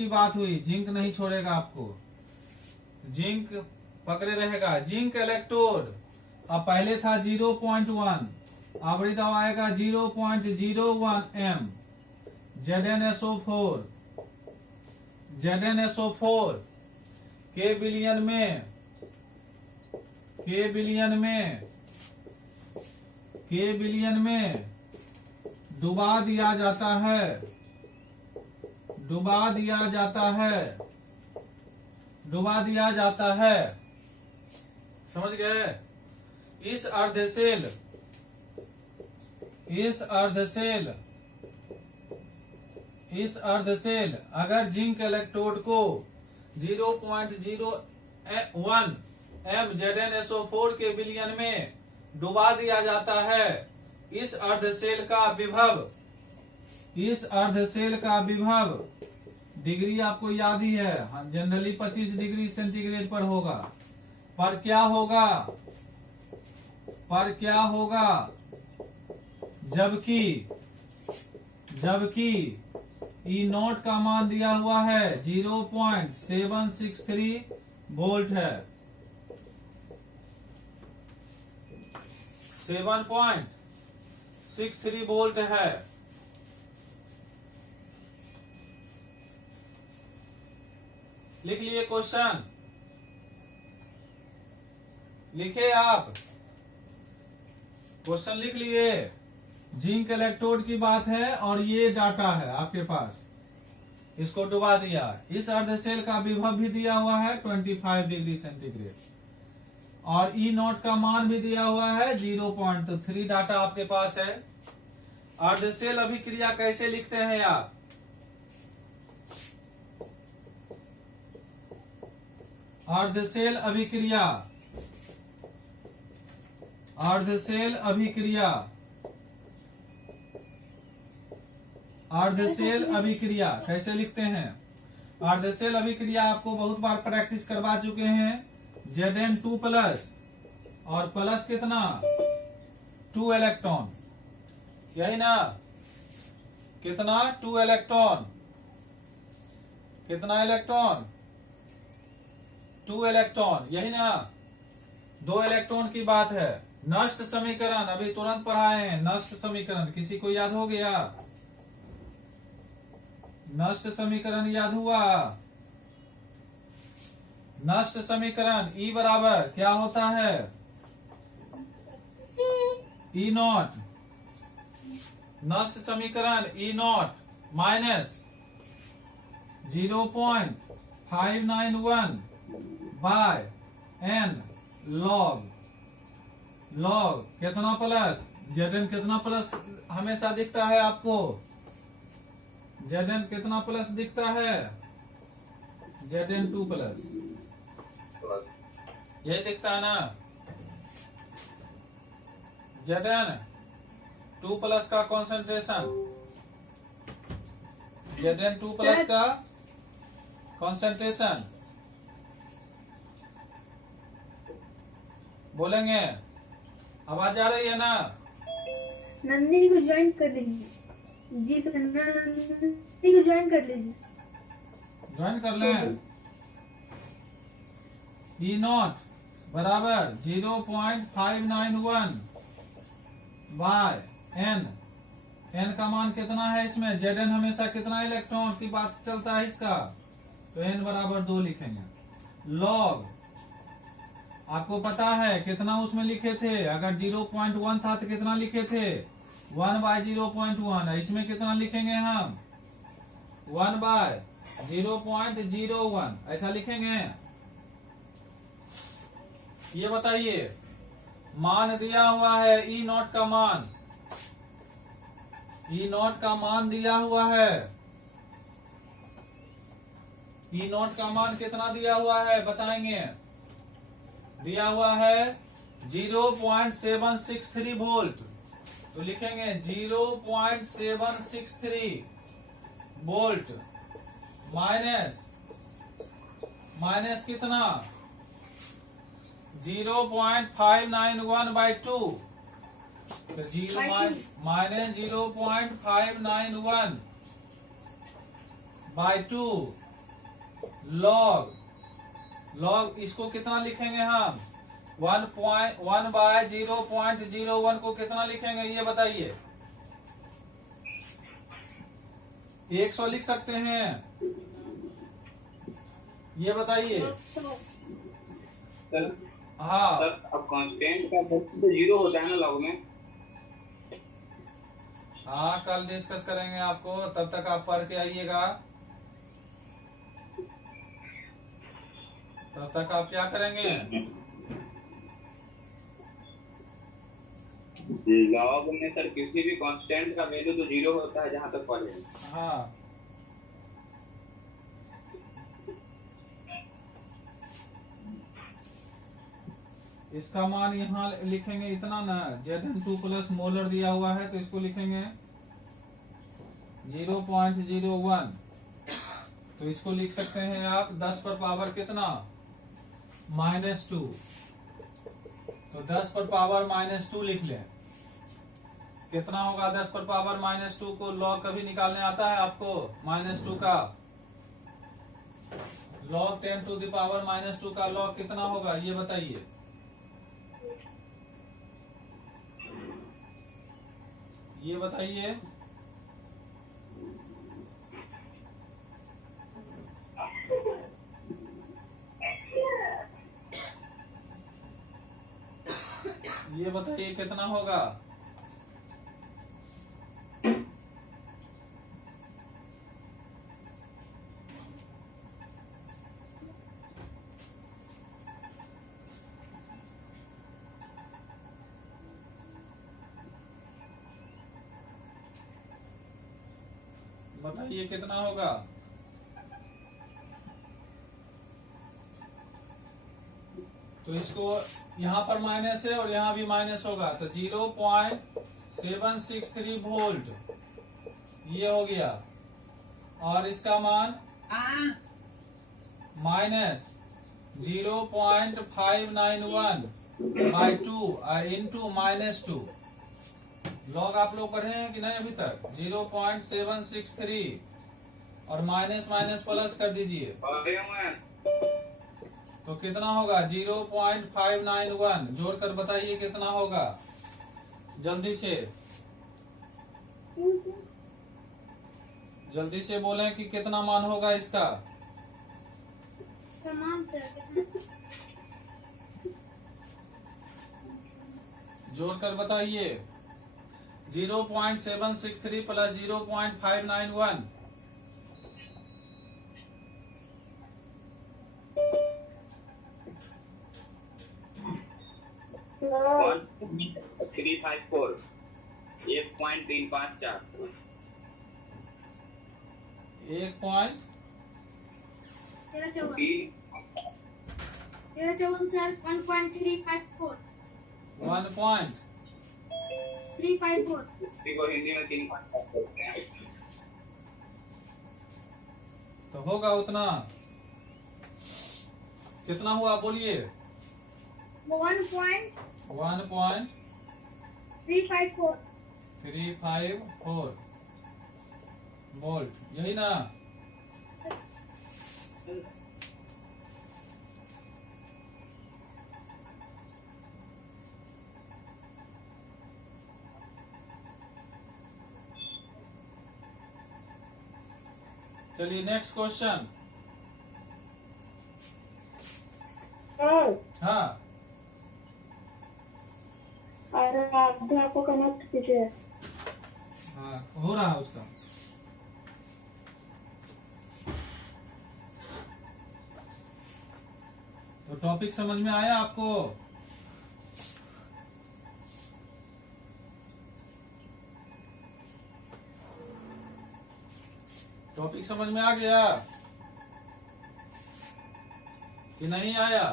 की बात हुई, जिंक नहीं छोड़ेगा आपको, जिंक पकड़े रहेगा। जिंक इलेक्ट्रोड अब पहले था 0.1, अब आएगा 0.01 m। ZnSO4 के बिलियन में डुबा दिया जाता है। समझ गए? इस अर्धसेल अगर जिंक इलेक्ट्रोड को 0.01 m ZnSO4 के बिलियन में डुबा दिया जाता है, इस अर्धसेल का विभव डिग्री आपको याद ही है, जनरली 25 डिग्री सेंटीग्रेड पर होगा। पर क्या होगा जबकि E0 का मान दिया हुआ है 0.763 वोल्ट है। 7.63 वोल्ट है। लिख लिए क्वेश्चन, लिखे आप क्वेश्चन लिख लिए। जिंक इलेक्ट्रोड की बात है और ये डाटा है आपके पास, इसको डुबा दिया। इस अर्धसेल का विभव भी दिया हुआ है 25 डिग्री सेंटीग्रेड और E0 का मान भी दिया हुआ है 0.3। डाटा आपके पास है। अर्धसेल अभिक्रिया कैसे लिखते हैं आप? अर्धसेल अभिक्रिया कैसे लिखते हैं? अर्धसेल अभिक्रिया आपको बहुत बार प्रैक्टिस करवा चुके हैं। Zn2 प्लस और प्लस कितना 2 इलेक्ट्रॉन, यही ना? कितना 2 इलेक्ट्रॉन, कितना इलेक्ट्रॉन 2 इलेक्ट्रॉन, यही ना? 2 इलेक्ट्रॉन की बात है। नष्ट समीकरण अभी तुरंत पढ़ाए हैं। नष्ट समीकरण किसी को याद हो गया? नष्ट समीकरण याद हुआ? नष्ट समीकरण E बराबर क्या होता है? E0। नष्ट समीकरण E0 minus 0.591 by n log कितना प्लस Zn कितना प्लस हमेशा दिखता है आपको? Zn कितना प्लस दिखता है? Zn2 प्लस, यही दिखता है ना? Zn2 प्लस का कॉन्सेंट्रेशन, Zn2 प्लस का कॉन्सेंट्रेशन बोलेंगे। आवाज आ रही है ना? नंदिनी को ज्वाइन कर लीजिए। जी सर, नंदिनी को ज्वाइन कर लीजिए। ज्वाइन कर लें। E0 बराबर 0.591 बाय n। n का मान कितना है इसमें? Zn हमेशा कितना इलेक्ट्रॉन की बात चलता है इसका, तो n बराबर 2 लिखेंगे। log आपको पता है कितना उसमें लिखे थे? अगर 0.1 था तो कितना लिखे थे? 1/0.1। इसमें कितना लिखेंगे हम? 1/0.01 ऐसा लिखेंगे। ये बताइए, मान दिया हुआ है E0 का मान, E0 का मान दिया हुआ है। E0 का मान कितना दिया हुआ है बताएंगे? दिया हुआ है 0.763 वोल्ट, तो लिखेंगे 0.763 वोल्ट माइनस कितना 0.591/2, तो माइनस 0.591/2 लॉग इसको कितना लिखेंगे हम? 1/0.01 को कितना लिखेंगे ये बताइए। 100 लिख सकते हैं, ये बताइए। सर हाँ सर अब कांस्टेंट का वैल्यू तो 0 होता है ना लॉग में। हाँ, कल डिस्कस करेंगे आपको, तब तक आप पढ़ के आइएगा। तब तक आप क्या करेंगे? लॉग में सर किसी भी कांस्टेंट का वैल्यू तो 0 होता है जहां तक पढ़े। हाँ, इसका मान यहाँ लिखेंगे इतना ना, Zn2 प्लस मोलर दिया हुआ है तो इसको लिखेंगे 0.01। तो इसको लिख सकते हैं आप 10 पर पावर कितना? -2। तो 10 पर पावर -2 लिख लें। कितना होगा 10 पर पावर -2 को? लॉग कभी निकालने आता है आपको -2 का? लॉग 10 टू द पावर -2 का लॉग कितना होगा ये बताइए। ये बताइए। ये बताइए कितना होगा? बताइए कितना होगा? तो इसको यहाँ पर माइनस है और यहाँ भी माइनस होगा, तो 0.763 वोल्ट ये हो गया। और इसका मान -0.591/2 इंटू -2। लॉग आप लोग पढ़े हैं कि नहीं अभी तक? 0.763 और माइनस माइनस प्लस कर दीजिए तो कितना होगा? 0.591 जोड़कर बताइए कितना होगा, जल्दी से जल्दी से बोलें कि कितना मान होगा इसका। समान सर जोड़कर बताइए। 0.763 प्लस 0.591 354 1.354 1 पॉइंट 1354 सर 1.354 354 को हिंदी में 3 बोलते हैं। तो होगा उतना। कितना हुआ बोलिए? 1.354 1.354 वोल्ट, यही ना? चलिए नेक्स्ट क्वेश्चन। हाँ, आपको कनेक्ट कीजिए। हाँ हो रहा है उसका। तो टॉपिक समझ में आया आपको? टॉपिक समझ में आ गया कि नहीं आया?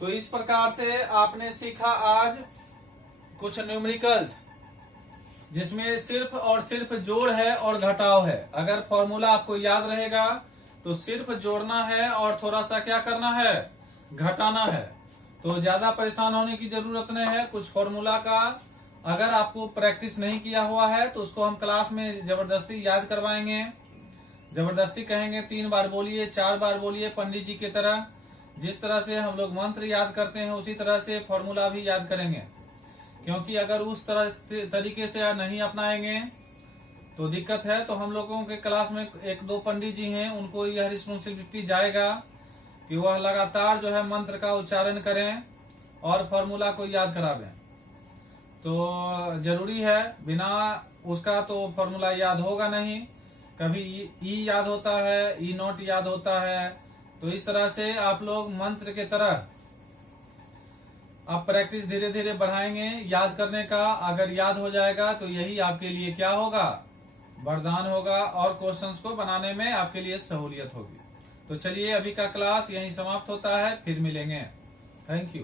तो इस प्रकार से आपने सीखा आज कुछ न्यूमेरिकल्स, जिसमें सिर्फ और सिर्फ जोड़ है और घटाव है। अगर फॉर्मूला आपको याद रहेगा तो सिर्फ जोड़ना है और थोड़ा सा क्या करना है, घटाना है। तो ज्यादा परेशान होने की जरूरत नहीं है। कुछ फॉर्मूला का अगर आपको प्रैक्टिस नहीं किया हुआ है तो उसको हम क्लास में जबरदस्ती याद करवाएंगे। जबरदस्ती कहेंगे 3 बार बोलिए, 4 बार बोलिए, पंडित जी की तरह। जिस तरह से हम लोग मंत्र याद करते हैं उसी तरह से फॉर्मूला भी याद करेंगे, क्योंकि अगर उस तरीके से नहीं अपनाएंगे तो दिक्कत है। तो हम लोगों के क्लास में 1-2 पंडित जी हैं, उनको यह रिस्पॉन्सिबिलिटी जाएगा कि वह लगातार जो है मंत्र का उच्चारण करें और फॉर्मूला को याद करावें। तो जरूरी है, बिना उसका तो फॉर्मूला याद होगा नहीं। कभी ई याद होता है, ई नॉट याद होता है। तो इस तरह से आप लोग मंत्र के तरह आप प्रैक्टिस धीरे धीरे बढ़ाएंगे याद करने का। अगर याद हो जाएगा तो यही आपके लिए क्या होगा, वरदान होगा और क्वेश्चंस को बनाने में आपके लिए सहूलियत होगी। तो चलिए अभी का क्लास यहीं समाप्त होता है, फिर मिलेंगे। Thank you.